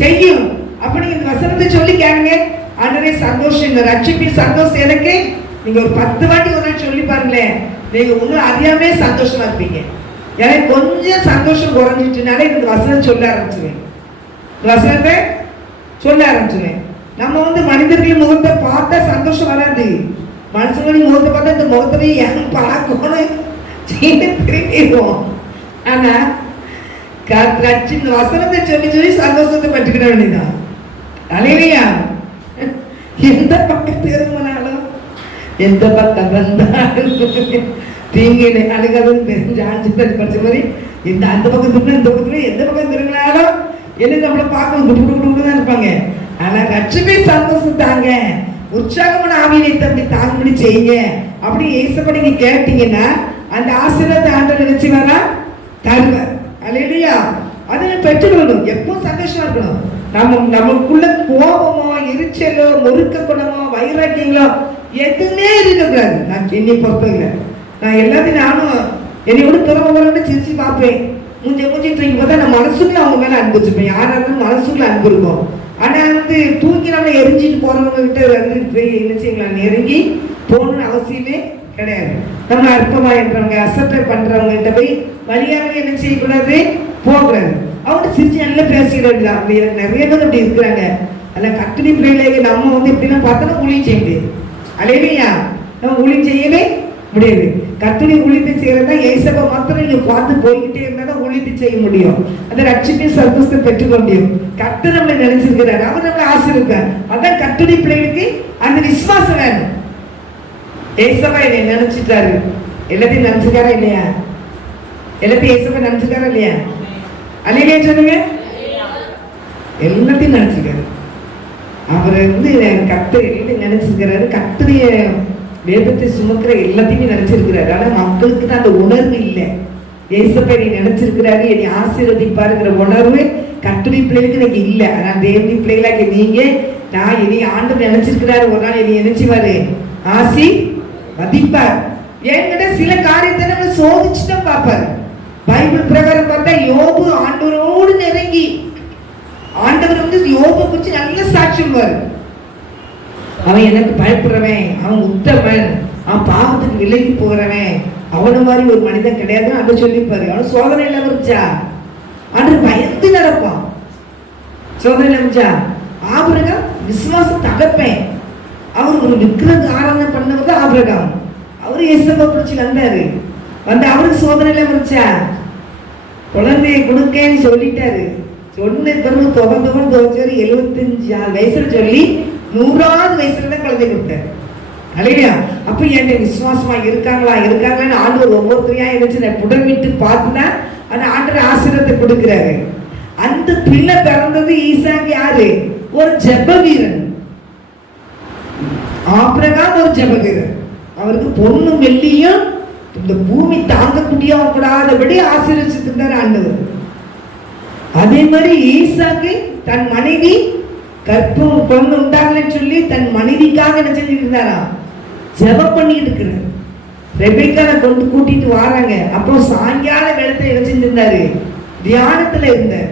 செய்யும். அப்படி இந்த வசனத்தை சொல்லி கேளுங்க. ஆண்டவரே சந்தோஷம், இந்த ரட்சிப்பின் சந்தோஷம் எனக்கு நீங்க ஒரு 10 வாட்டி ஒரு நாள் சொல்லி பாருங்களேன். நீங்க உங்களை அறியாமே சந்தோஷமா இருப்பீங்க. எனக்கு கொஞ்சம் சந்தோஷம் குறைஞ்சிட்டுனாலே இந்த வசனம் சொல்ல ஆரம்பிச்சுவேன். வசனத்தை சொல்ல ஆரம்பிச்சுவேன். நம்ம மனிதர்கள் முகத்தை பார்த்தா சந்தோஷம் வராது. மனுஷங்களுடைய முகத்தை பார்த்தா இந்த முகத்தை ஏன் பார்க்கணும் திரும்பிடுவோம். ஆனா இந்த வசனத்தை சொல்லி சொல்லி சந்தோஷத்தை பட்டுக்கிட வேண்டியதான். அல்லேலூயா. எந்த பக்கம் திரும்பினாலும் எந்த பக்கம் வந்தாலும் தீங்கினை அழுகாதுன்னு படிச்ச மாதிரி இந்த அந்த பக்கம் திரும்ப இந்த பக்கத்துல எந்த பக்கம் திரும்பினாலும் என்ன நம்மளை பார்க்கணும் குடுக்குதான் இருப்பாங்க. ஆனா ரட்சிப்பை சந்தோஷம் தாங்க, உற்சாகமான ஆவியை தம்பி தாங்கும்படி செய்யுங்க. அப்படி ஏசப்படி நீங்க கேட்டீங்கன்னா அந்த ஆசீர்வாதத்தை ஆண்டவர் நினைச்சு வரா தருவார். அல்லேலூயா. அதை பெற்றுக்கொள்ளணும். எப்பவும் சந்தோஷமா இருக்கணும். நமக்குள்ள கோபமோ எரிச்சலோ முறுக்க குணமோ வைராக்கியங்களோ எதுவுமே இருக்கக்கூடாது. நான் என்னை பொறுத்தவரை நான் எல்லாத்தையும் நானும் என்னையோட துறவங்களோட சிரிச்சு பார்ப்பேன். மூஞ்சி தூக்கி பார்த்தா நான் மனசுக்குள்ள அவங்க மேல அன்பு வச்சுப்பேன். யாரா இருந்தாலும் மனசுக்குள்ள அன்பு இருக்கும். ஆனா தூக்கி நம்ம எரிஞ்சிட்டு போறவங்க கிட்ட போய் என்ன செய்யலாம்? நெருங்கி போகணும்னு அவசியமே கிடையாது. நம்ம அற்பமா என்றவங்க அசட்டை பண்றவங்ககிட்ட போய் வழியாவே என்ன செய்யக்கூடாது, போகக்கூடாது. அவங்க சிரிச்சு நல்லா பேசிக்கிறது. அப்படி எனக்கு நிறைய பேர் அப்படி இருக்கிறாங்க. அதில் கட்டுரை பிள்ளைகளை நம்ம வந்து எப்படின்னா பார்த்தோன்னா ஊழியம் செய்ய முடியாது. அலையிலையா நம்ம ஊழியம் செய்யவே முடியாது. கட்டுரை ஊழியத்தை செய்யறதா ஏசப்பா மாத்திரம் நீங்க பார்த்து போய்கிட்டே இருந்தா தான் ஊழியத்தை செய்ய முடியும். அந்த ரட்சிப்பை சந்தோஷத்தை பெற்றுக்க முடியும். கர்த்தர் நம்மளை நினைச்சிருக்கிறார், அவர் நம்மளை ஆசீர்வதிப்பார். அதான் கட்டுரை பிள்ளைகளுக்கு அந்த விசுவாசம் வேணும். ஏசப்பா என்னை நினைச்சிட்டாரு, எல்லாத்தையும் நினைச்சுக்காரா இல்லையா? எல்லாத்தையும் ஏசப்பா நினைச்சுக்காரா இல்லையா? அல்லையா சொல்லுங்க. எல்லாத்தையும் நினைச்சுக்காரு. அவர் வந்து கர்த்தர் எல்லாத்தையும் நினைச்சிருக்கிறாரு. கர்த்தருடைய வேதத்தை சுமக்கிற எல்லாத்தையுமே நினைச்சிருக்கிறாரு. ஆனா மக்களுக்கு தான் அந்த உணர்வு இல்லை. ஏசப்பா என்னை நினைச்சிருக்கிறாரு, என்னை ஆசீர்வதிப்பாருங்கிற உணர்வு கர்த்தருடைய பிள்ளைகளுக்கு எனக்கு இல்லை. ஆனா தேவனுடைய பிள்ளைகளாக நீங்க, நான் என்னை ஆண்டவர் நினைச்சிருக்கிறாரு, ஒரு நாள் என்னை நினைச்சுவாரு, ஆசீர்வதிப்பார். என்கிட்ட சில காரியத்தை நம்ம சோதிச்சுதான் பார்ப்பாரு. பைபிள் பிரகாரம் பார்த்தா யோபு ஆண்டவரோடு நெருங்கி, ஆண்டவர் வந்து யோபை குறிச்சு நல்ல சாட்சி சொல்வாரு. அவன் எனக்கு பயப்படுறவன், அவன் உத்தமன், அவன் பாவத்துக்கு விலகி போகிறவன், அவன மாதிரி ஒரு மனிதன் கிடையாதுன்னு அங்க சொல்லிப்பாரு. அவன் சோதனை இல்லாம இருந்துச்சா, அன்று பயந்து நடப்பான். சோதனை இருந்துச்சா. ஆபிரகாம் விசுவாசம் தகப்பேன். அவர் ஒரு விக்கிரக ஆராதனை பண்ணவர் தான் ஆபிரகாம். அவரு ஏசப்பா பிடிச்சி வந்தாரு. வந்து அவருக்கு சோதனை இல்லாம இருந்துச்சா. குழந்தைய கொடுக்கன்னு சொல்லிட்டாரு. சொன்ன பிறகு தொடர்ந்து 75 வயசுல சொல்லி 100வது வயசுல தான் குழந்தை கொடுத்தாரு. இல்லையா? அப்ப என் விசுவாசமா இருக்காங்களான்னு ஆண்டவர் ஒவ்வொருத்தரையா நினைச்சு புடமிட்டு பார்த்துதான் அந்த ஆண்டவர் ஆசீர்வாதத்தை கொடுக்கிறாரு. அந்த பிள்ளை பிறந்தது ஈசாக்கு யாரு? ஒரு ஜெப வீரன். ஆபிரகாம் ஒரு ஜெப வீரன். அவருக்கு பொண்ணும் வெள்ளியும் இந்த பூமி தாங்க கூடாதபடி ஆசீர்வதிச்சிருந்தார் ஆண்டவர். அதே மாதிரி ஈசாக்கு தன் மனைவி கற்பம் பொண்ணு உண்டாகலன்னு சொல்லி தன் மனைவிக்காக என்ன செஞ்சுட்டு இருந்தாரா? ஜெபம் பண்ணிட்டு இருக்கிறார். ரெபெக்காவை கொண்டு கூட்டிட்டு வராங்க. அப்போ சாயங்கால வேளத்துல என்ன செஞ்சிருந்தாரு? தியானத்துல இருந்தார்.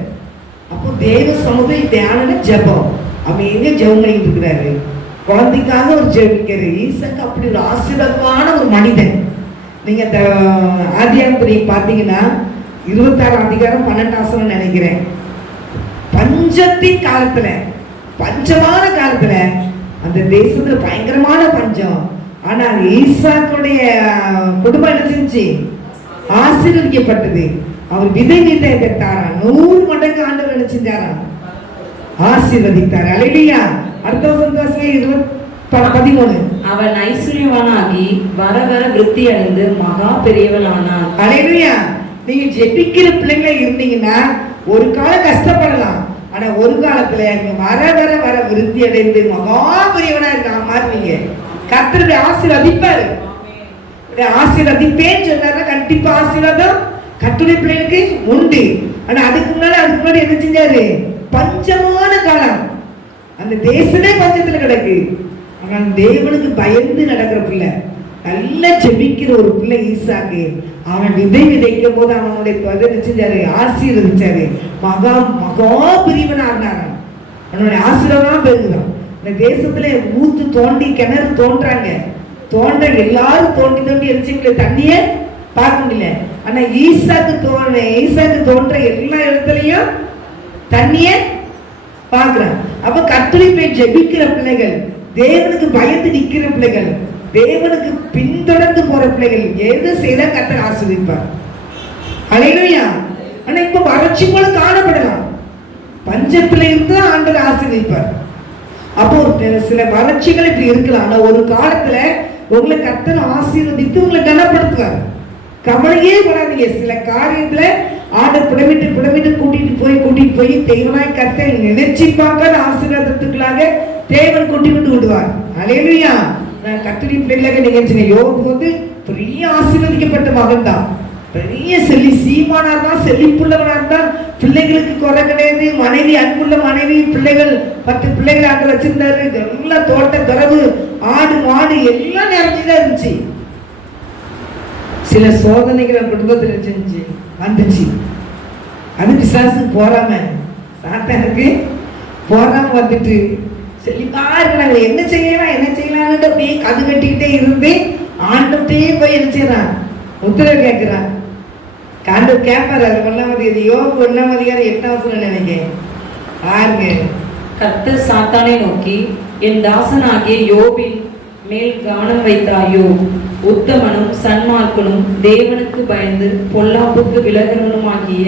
அப்போ தேவ சமுதாய தியானம் ஜெபம். அவன் எங்க ஜெபம் பண்ணிட்டு இருக்கிறாரு? குழந்தைக்காக ஒரு ஜெபிக்கிறார். ஈசாக்கு அப்படி ஒரு ஆசீர்வாதமான ஒரு மனிதன். நீங்க இந்த ஆதியாகமத்தை பார்த்தீங்கன்னா 26 அதிகாரம் 12 நினைக்கிறேன். பஞ்சத்தின் காலத்துல, பஞ்சமான காலத்துல அந்த தேசத்துல பயங்கரமான பஞ்சம். ஆனா ஈசாக்குடைய குடும்பம் என்ன செஞ்சு ஆசீர்வதிக்கப்பட்டது. அவர் விதை விதைத்தாராம். 100 மடங்கு ஆண்டவர் என்ன செஞ்சாராம்? ஆசீர்வதித்தார். அல்லேலூயா. அடுத்த வசனம் 13. அவன் ஐஸ்வர்யவானாகி வர வர விருத்தி அடைந்து மகா பெரியவனானான். அல்லேலூயா. நீங்க ஜெபிக்கிற பிள்ளைங்களா இருந்தீங்கன்னா ஒரு காலம் கஷ்டப்படலாம். ஆனா ஒரு காலத்துல வர வர வர விருத்தி அடைந்து மகா பெரியவனா இருக்க மாறுவீங்க. கர்த்தர் ஆசீர்வதிப்பாரு. ஆசீர்வதிப்பேன்னு சொன்னாருன்னா கண்டிப்பா ஆசீர்வாதம் கர்த்தருடைய பிள்ளைகளுக்கு உண்டு. ஆனா அதுக்கு முன்னாடி என்ன செஞ்சாரு? பஞ்சமான காலம். அந்த தேசமே பஞ்சத்துல கிடக்கு. ஆனா தேவனுக்கு பயந்து நடக்கிற பிள்ளை, நல்லா ஜெபிக்கிற ஒரு பிள்ளை ஈசாக்கு. அவன் விதை விதைக்கும் போது அவனுடைய என்ன செஞ்சாரு? ஆசீர்வதிச்சாரு. மகா பிரிவனா இருந்தாங்க. அவனுடைய ஆசீர்வாதம் பெருகுதான். இந்த தேசத்துல ஊத்து தோண்டி கிணறு தோன்றாங்க. எல்லாரும் தோண்டி எரிச்சுங்களே தண்ணிய பார்க்க முடியல. ஆனா ஈசாக்கு தோன்ற எல்லா இடத்துலயும் தண்ணிய பார்க்கிறான். அப்ப கர்த்தரை போய் ஜெபிக்கிற பிள்ளைகள், தேவனுக்கு பயந்து நிக்கிற பிள்ளைகள், தேவனுக்கு பின்தொடர்ந்து போற பிள்ளைகள் எது செய்தா கர்த்தர் ஆசீர்வதிப்பார். அல்லேலூயா. ஆனா இப்ப வறட்சி போல காணப்படலாம். பஞ்சத்துல இருந்து ஆண்டவர் ஆசீர்வதிப்பார். அப்போ சில வறட்சிகள் இப்படி இருக்கலாம். ஆனா ஒரு காலத்துல உங்களை கர்த்தர் ஆசீர்வதித்து உங்களை கனப்படுத்துவார். கவலையே படாதீங்க. சில காரியத்துல ஆண்டவர் புடமிட்டு கூட்டிட்டு போய் தேவனாய் கர்த்தரை நினைச்சு பார்க்காத ஆசீர்வாதத்துக்களாக தேவன் கூட்டிவிட்டு விடுவார். அல்லேலூயா. கர்த்தரின் பிள்ளைகளாக நீங்க யோபு வந்து பெரிய ஆசீர்வதிக்கப்பட்ட மகன் தான். பெரிய சீமானா தான், செழிப்புள்ளவனா இருந்தான். பிள்ளைகளுக்கு குறை கிடையாது. மனைவி அன்புள்ள மனைவி, பிள்ளைகள் 10 பிள்ளைகள் ஆண்டு வச்சிருந்தாரு. எல்லா தோட்ட துறவு, ஆடு மாடு எல்லாம் நிறைஞ்சுதான் இருந்துச்சு. சில சோதனைகள் குடும்பத்தில் வந்துச்சு. அது பிசாசுக்கு போறாம, சாத்தானுக்கு போறாம வந்துட்டு செழிப்பா இருக்கிறாங்க. என்ன செய்யலாம் அப்படியே கது கட்டிக்கிட்டே இருந்து ஆண்டவர்கிட்டயே போய் என்ன செய்யறான், உத்தரவு கேட்கிறான். ஆண்டவர் கேட்பாரு. அது 1ஆம் அதிகாரம், யோபு 1ஆம் அதிகாரம் 8ஆம் வசனம் நினைக்கிறேன் பாருங்க. கர்த்தர் சாத்தானை நோக்கி, என் தாசனாகிய யோபின் மேல் கவனம் வைத்தாயோ? உத்தமனும் சன்மார்க்கனும் தேவனுக்கு பயந்து பொல்லாப்புக்கு விலகிறவனுமாகிய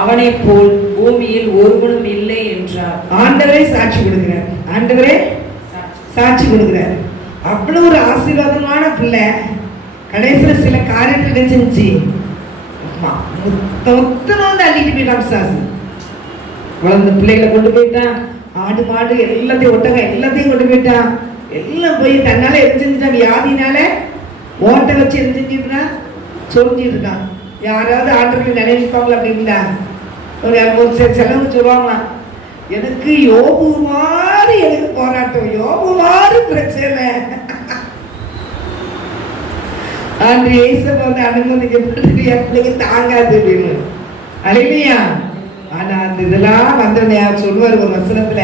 அவனை போல் பூமியில் ஒருவனும் இல்லை என்றார். ஆண்டவரே சாட்சி கொடுக்கிறார். ஆண்டவரே சாட்சி கொடுக்கிறார். அவ்வளவு ஒரு ஆசீர்வாதமான பிள்ளை கடைசியில் சில காரியங்கள் செஞ்சு மொத்தம் வந்து அள்ளிட்டு போயிட்டான் சாசு. குழந்தை பிள்ளைகளை கொண்டு போயிட்டான், ஆடு மாடு எல்லாத்தையும், ஒட்டகம் எல்லாத்தையும் கொண்டு போயிட்டான். எல்லாம் போய் தன்னால எரிஞ்சிருந்தான், வியாதினால ஓட்டை வச்சு எரிஞ்சிட்டு சொல்லிட்டு இருக்கான். யாராவது ஆண்டவர்கள் நினைப்பாங்களா அப்படிங்களா? ஒரு செலவு சொல்லுவாங்களாம், எனக்கு யோபு மாதிரி எனக்கு போராட்டம், யோபு மாதிரி பிரச்சனை. அன்று ஏசப்ப வந்து அனுமதிக்கப்பட்டு என் பிள்ளைங்க தாங்காது அப்படின்னு அழிலையா. ஆனா அந்த இதெல்லாம் வந்தோடனே சொல்லுவார் ஒரு வசனத்துல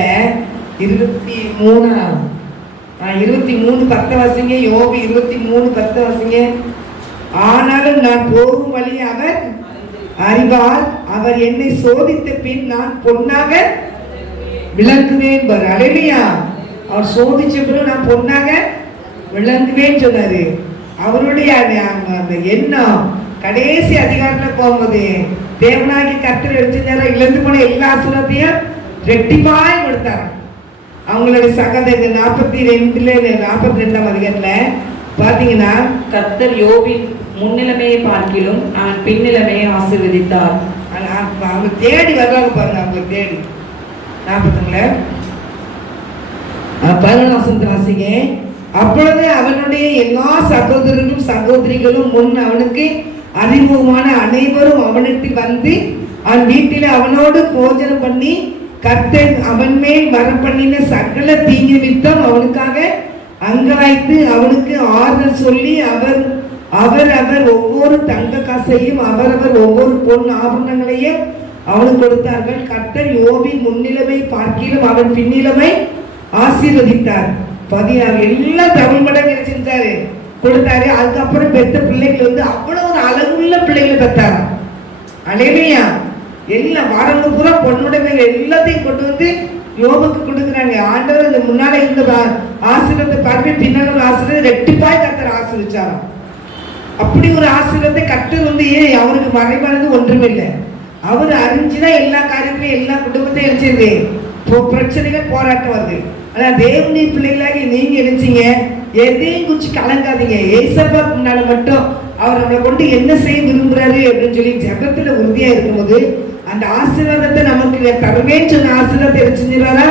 23:10 வாசிங்க. யோபு 23:10 வாசிங்க. ஆனாலும் நான் போகும் வழி அவர் அறிவார், அவர் என்னை சோதித்த பின் நான் பொன்னாக விளங்குவேன் பாரு. அழிலையா. அவர் சோதிச்ச பிறகு நான் பொன்னாக விளங்குவேன்னு சொன்னாரு. அவருடைய அந்த எண்ணம் கடைசி அதிகாரத்தில் போகும்போது தேவனாகி கர்த்தர் எடுத்து இழந்து போன எல்லா ஆசீர்வாதத்தையும் ரெட்டிப்பாய் கொடுத்தார். அவங்களுடைய சகதை 42ஆம் அதிகாரத்துல பாத்தீங்கன்னா, கர்த்தர் யோபின் முன்னிலைமையை பார்க்கிலும் அவன் பின்னிலைமையை ஆசீர்வதித்தார். அவங்க தேடி வர்றாங்க பாருங்க. அவங்க தேடி 11 வாசிங்க. அப்பொழுது அவனுடைய எல்லா சகோதரர்களும் சகோதரிகளும் முன் அவனுக்கு அறிமுகமான அனைவரும் அவனுக்கு வந்து அவன் வீட்டில் அவனோடு போஜனம் பண்ணி கர்த்தர் அவன் மேல் வரப்பண்ணின சகல தீங்கு நிமித்தம் அவனுக்காக அங்கலாய்த்து அவனுக்கு ஆறுதல் சொல்லி அவர் ஒவ்வொரு தங்க காசையும் அவரவர் ஒவ்வொரு பொன் ஆபரணங்களையும் அவனுக்கு கொடுத்தார்கள். கர்த்தர் யோபின் முன்னிலைமை பார்க்கிலும் அவன் பின்னிலைமை ஆசீர்வதித்தார். 16 எல்லாம் தமிழ் மடங்கு செஞ்சாரு, கொடுத்தாரு. அதுக்கப்புறம் பெத்த பிள்ளைகள் வந்து அவ்வளவு ஒரு அழகுள்ள பிள்ளைகளை பெற்றாராம். அலையிலையா. எல்லாம் வாரங்க பூரா பொண்ணுடைமைகள் எல்லாத்தையும் கொண்டு வந்து யோபுக்கு கொடுக்குறாங்க. ஆண்டவர் இந்த முன்னால இருந்த ஆசீர்வாதத்தை பார்த்து பின்னால ஆசீர்வாதம் ரெட்டிப்பாய் கர்த்தர் ஆசீர்வதிச்சாராம். அப்படி ஒரு ஆசீர்வாதத்தை கர்த்தர் வந்து அவருக்கு மறைவானது ஒன்றுமில்லை. அவர் அறிஞ்சுதான் எல்லா காரியத்திலையும் எல்லா குடும்பத்தையும் எழுச்சியது. பிரச்சனைகள் போராட்டம் வருது. ஆனா தேவனுடைய பிள்ளைகளாகி நீங்க நினைச்சீங்க, எதையும் குறிச்சு கலங்காதீங்க. ஏசப்பா முன்னால மட்டும் அவர் நம்மளை கொண்டு என்ன செய்ய விரும்புறாரு அப்படின்னு சொல்லி ஜெபத்துல உறுதியா இருக்கும்போது அந்த ஆசீர்வாதத்தை நமக்கு தருவேன்னு சொன்ன ஆசீர்வாதத்தை செஞ்சிருவாரா?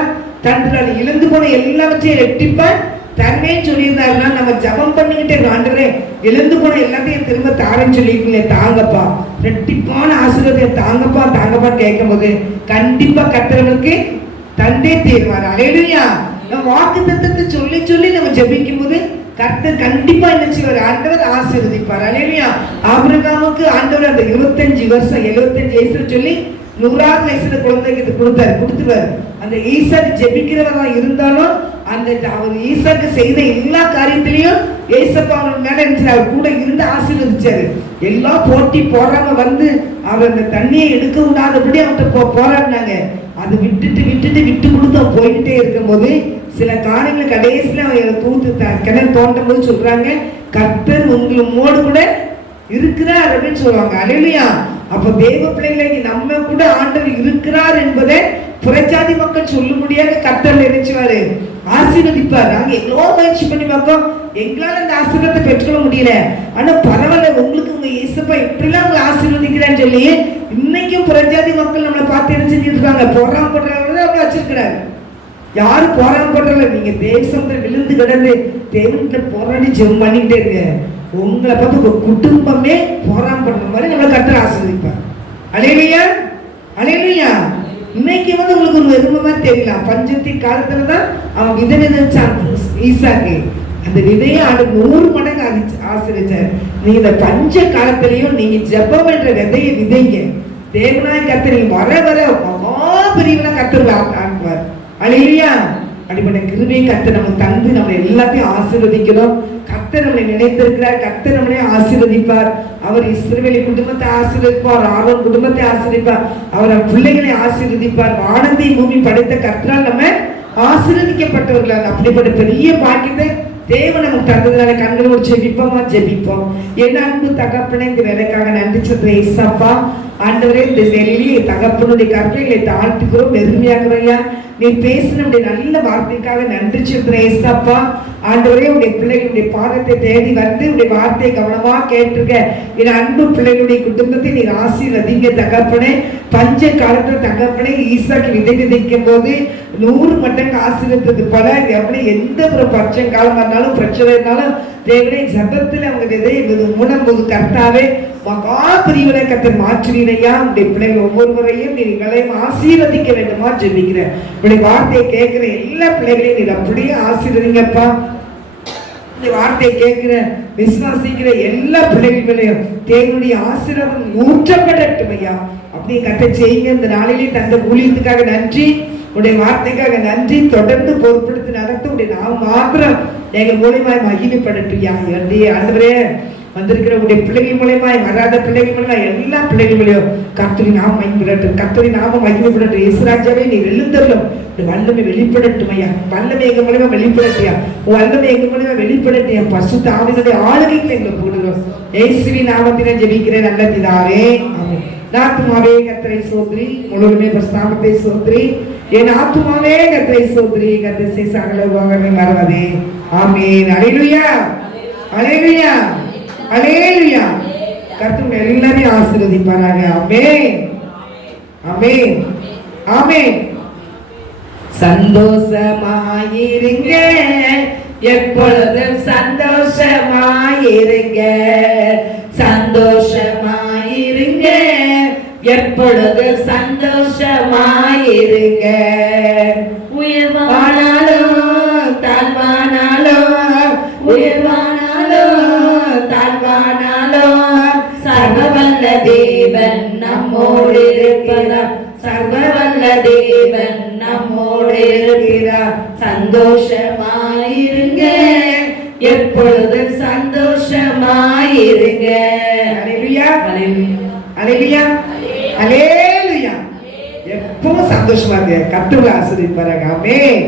தன்றால் இழந்து போன எல்லாவற்றையும் ரெட்டிப்பா தருவேன்னு சொல்லியிருந்தாருன்னா நம்ம ஜபம் பண்ணிக்கிட்டே ஆண்டவரே இழந்து போன எல்லாத்தையும் திரும்ப தாரேன்னு சொல்லியிருக்கீங்களே, தாங்கப்பா ரெட்டிப்பான ஆசீர்வாதத்தை தாங்கப்பா கேட்கும் போது கண்டிப்பா கர்த்தருக்கு தந்தே தீர்வார். அல்லேலூயா. நம்ம வாக்கு தத்தத்தை சொல்லி நம்ம ஜெபிக்கும் போது கர்த்தர் கண்டிப்பா என்ன செய்வார்? ஆண்டவர் ஆசீர்வதிப்பார். அல்லேலூயா. ஆபிரகாமுக்கு ஆண்டவர் அந்த 25 வருஷம் 75 வயசுல சொல்லி 100ஆவது வயசுல குழந்தைக்கு கொடுத்துருவாரு. அந்த ஈசாக்கு ஜெபிக்கிறவரா இருந்தாலும் அந்த அவர் ஈசாக்கு செய்த எல்லா காரியத்திலையும் ஏசப்பா அவர் மேல இருந்துச்சு, அவர் கூட இருந்து ஆசீர்வதிச்சாரு. எல்லாம் போட்டி போடாம வந்து அவர் அந்த தண்ணியை எடுக்க விடாதபடி அவர்கிட்ட போராடினாங்க. அது விட்டு கொடுத்து போய்கிட்டே இருக்கும்போது சில காரியங்கள் கடைசியில அவர் தூத்து கிணறு தோண்டும் போது சொல்றாங்க, கர்த்தர் உங்களோடு கூட இருக்கிறார் அப்படின்னு சொல்லுவாங்க. அல்லேலூயா. அப்ப தேவ பிள்ளைகளை நம்ம கூட ஆண்டவர் இருக்கிறார் என்பதை புறஜாதி மக்கள் சொல்ல முடியாத கர்த்தர் நினைச்சுவாரு, ஆசீர்வதிப்பார். நாங்க எவ்வளோ முயற்சி பண்ணி பார்ப்போம், எங்களால அந்த ஆசீர்வாதத்தை பெற்றுக்கொள்ள முடியல. ஆனா பரவாயில்ல, உங்களுக்கு உங்க இயேசப்பா இப்படிலாம் உங்களை ஆசீர்வதிக்கிறான்னு சொல்லி இன்னைக்கும் புறஜாதி மக்கள் நம்மளை பார்த்து என்ன செஞ்சுட்டு இருக்காங்க? போராம போடுறவங்க அவங்க வச்சிருக்கிறாரு. யாரும் போராம போடுறல. நீங்க தேசத்துல விழுந்து கிடந்து தேவன்கிட்ட போராடி ஜெபம் பண்ணிக்கிட்டே இருங்க. உங்களை பார்த்து உங்க குடும்பமே போராம பண்ற மாதிரி நம்மளை கர்த்தர் ஆசீர்வதிப்பார். அல்லேலூயா. அல்லேலூயா. இன்னைக்கு வந்து உங்களுக்கு ஒரு வெறுமமா தெரியலாம். பஞ்சத்தின் காலத்துலதான் அவன் விதை விதைச்சான் ஈசாக்கு. அந்த விதையை 100 மடங்கு ஆசீர்வதிச்சார். நீங்க இந்த பஞ்ச காலத்திலையும் நீங்க ஜெபம் என்ற விதையை விதைங்க. தேவனாய் கர்த்தர் நீங்க வர மகா பிரிவுல கர்த்தர் ஆக்குவார். அல்லேலூயா. அப்படிப்பட்ட கிருபையை கர்த்தர் நமக்கு தந்து நம்ம எல்லாத்தையும் ஆசீர்வதிக்கணும். கர்த்தர் நம்மளை நினைத்திருக்கிறார். கர்த்தர் நம்மளை ஆசீர்வதிப்பார். அவர் இஸ்ரவேல் குடும்பத்தை ஆசீர்வதிப்பார். ஆரோன் குடும்பத்தை ஆசீர்வதிப்பார். அவர் பிள்ளைகளை ஆசீர்வதிப்பார். வானத்தை பூமி படைத்த கர்த்தரால் நம்ம ஆசீர்வதிக்கப்பட்டவர்களாக அப்படிப்பட்ட பெரிய பாக்கியத்தை தேவன் நமக்கு தந்ததுனால கண்களோடு ஜெபிப்போம். என் அன்பு தகப்பனே, இந்த வேலைக்காக நன்றி சொல்றேன் ஏசப்பா. ஆண்டவரே, இந்த வேலையிலேயே தகப்பனுடைய கருத்தை தாழ்த்துக்கிறோம், வெறுமையாக்குறையா நீ பேசினுடைய நல்ல வார்த்தைக்காக நன்றி சொல்றேன் ஏசப்பா. ஆண்டவரே, உடைய பிள்ளைகளுடைய பாதத்தை தேடி வந்து உடைய வார்த்தையை கவனமா கேட்டிருக்க என் அன்பு பிள்ளைகளுடைய குடும்பத்தை நீ ஆசீர்வதிங்க தகப்பனே. பஞ்ச காலத்துல தகப்பனே ஈசாக்கு விதைக்கும் போது 100 மடங்கு ஆசீர்வதித்தது போல எப்படி எந்த ஒரு பட்சங்காலம் இருந்தாலும் பிரச்சனை இருந்தாலும் தேவனே ஜபத்தில் அவங்க விதை முனம்போது கர்த்தாவே மகா பிரிவினை கர்த்தர் மாற்றுவீரையா. உடைய பிள்ளைகள் ஒவ்வொருவரையும் நீங்களையும் ஆசீர்வதிக்க வேண்டுமா ஜெபிக்கிறேன். உடைய வார்த்தையை கேட்கிற எல்லா பிள்ளைகளையும் நீங்க அப்படியே ஆசீர்வதிங்கப்பா. இந்த வார்த்தையை கேட்கிற விசுவாசிக்கிற எல்லா பிள்ளைகளையும் தேவனுடைய ஆசீர்வாதம் ஊற்றப்படட்டும் ஐயா. அப்படியே கர்த்தர் செய்யுங்க. இந்த நாளிலே தந்த ஊழியத்துக்காக நன்றி, உடைய வார்த்தைக்காக நன்றி. தொடர்ந்து பொறுப்படுத்தி நடத்த உடைய நாம் மாத்திரம் எங்க மூலியமாய் மகிமைப்படட்டுயா. ஆண்டவரே, வந்திருக்கிற உடைய பிள்ளைகள் மூலியமாய் வராத பிள்ளைகள் மூலமா எல்லா பிள்ளைகள் மூலியம் கர்த்தரி நாம மகிமைப்படட்டும். கர்த்தரி நாம மகிமைப்படட்டும். இயேசுராஜாவே, நீ எழுந்தருளும். வல்லமை வெளிப்படட்டும் ஐயா. வல்லமை எங்க மூலியமா வெளிப்படட்டியா. வல்லமை எங்க மூலியமா வெளிப்படட்டியா. பரிசுத்த ஆவியினுடைய ஆளுகைகளை எங்களை போடுகிறோம். இயேசுவின் நாமத்திலே ஜெபிக்கிறேன் நல்ல பிதாவே, ஆமென். ஆத்துமாவே கர்த்தரை ஸ்தோத்திரி, முழுவதுமே பரிசுத்தத்தை ஸ்தோத்திரி. என் ஆத்துமாவே கர்த்தரை ஸ்தோத்திரி, கர்த்தர் செய்த சகல உபகாரங்களை மறவாதே. ஆமென். அல்லேலூயா, அல்லேலூயா, அல்லேலூயா. கர்த்தர் எல்லாரையும் ஆசீர்வதிப்பாராக. ஆமென், ஆமென், ஆமென். சந்தோஷமாயிருங்க, எப்பொழுதும் சந்தோஷமாயிருங்க. சந்தோஷமாயிருங்க, எப்பொழுது சந்தோஷமாயிருங்க. உயர்வானாலும் தாழ்வானாலும், உயர்வானாலும் தாழ்வானாலும், சர்வவல்ல தேவன் நம்மோடு இருக்கிறார். சர்வவல்ல தேவன் நம்மோடு இருக்கிறார். சந்தோஷமாயிருங்க, எப்பொழுது சந்தோஷமாயிருங்க. அல்லேலூயா, அல்லேலூயா, அல்லேலூயா. எப்பவும் சந்தோஷமா இருங்க. கர்த்தர் ஆசீர்வதிப்பாராக. ஆமென்.